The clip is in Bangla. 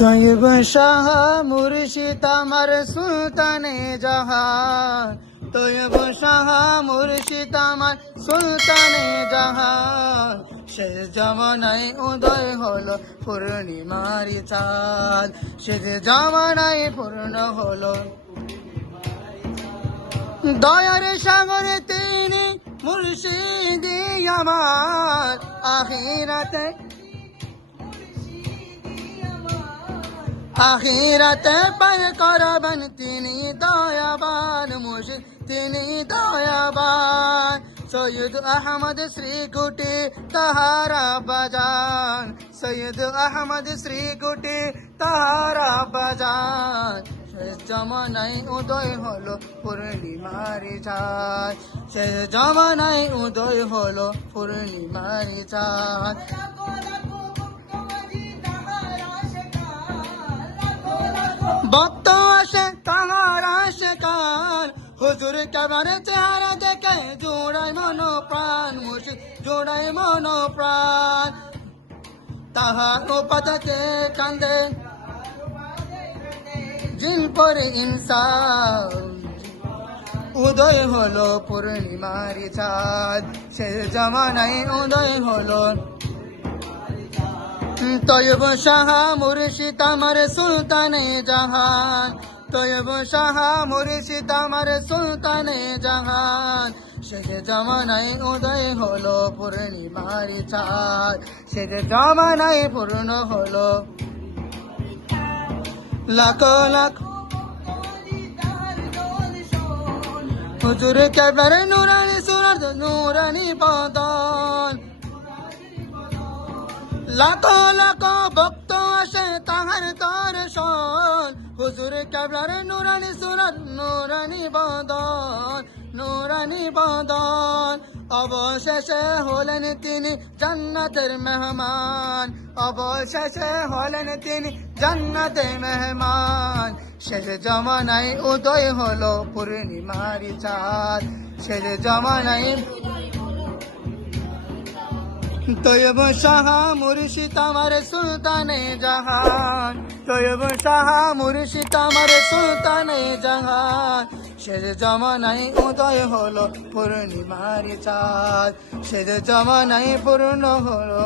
তৈব শাহ মুর্শিদ আমার সুলতানে জাহান, তৈব শাহ মুর্শিদ আমার সুলতানে জাহান। শেষ জামানায় উদয় হলো পূর্ণিমার চাঁদ, শেষ জামানায় পূর্ণ হলো দয়ার সাগরে তিনি মুর্শিদি আমার। আখিরাতে পার করাবেন তিনি দয়াবান মুর্শিদ, তিনি দয়াবান। সৈয়দ আহমদ শ্রীকুটি তাহারা বাজান, সৈয়দ আহমদ শ্রীকুটি তাহারা বাজান। শেষ জামানায় উদয় হলো পূর্ণিমার চাঁদ, শেষ জামানায় উদয় হলো পূর্ণিমার চাঁদ। ভক্ত আসে তাহার আশিকান, হুজুর কেবর চেহারা দেখে জোড়ায় মন প্রাণ, মুর্শিদ জোড়ায় মন প্রাণ। তাহার উপাদাতে কান্দে জিন পরে ইনসান, উদয় হলো পূর্ণিমার চাঁদ, শেষ জামানায় উদয় হলো। তৈব শাহ মুর্শিদ আমার সুলতানে জাহান, তৈব শাহ মুর্শিদ আমার সুলতানে জাহান। শেষ জামানায় উদয় হলো পূর্ণিমার চাঁদ, শেষ জামানায় পূর্ণ হলো। লাখ লাখ হুজুর কেবর নুরানি সুরত নুরানি বদন, লাখ লাখ ভক্ত আসে তাহার দর্শন। হুজুর কেবলার নুরানি সুরত নুরানি বদন, নুরানি বদন। অবশেষে হলেন তিনি জান্নাতের মেহমান, অবশেষে হলেন তিনি জান্নাতের মেহমান। শেষ জামানায় উদয় হলো পূর্ণিমার চাঁদ, শেষ জামানায় তৈব শাহ মুর্শিদ আমার সুলতানে জাহান, তৈব শাহ মুর্শিদ আমার সুলতানে জাহান। শেষ জামানায় উদয় হলো পূর্ণিমার চাঁদ, শেষ জামানায় পূর্ণ হলো।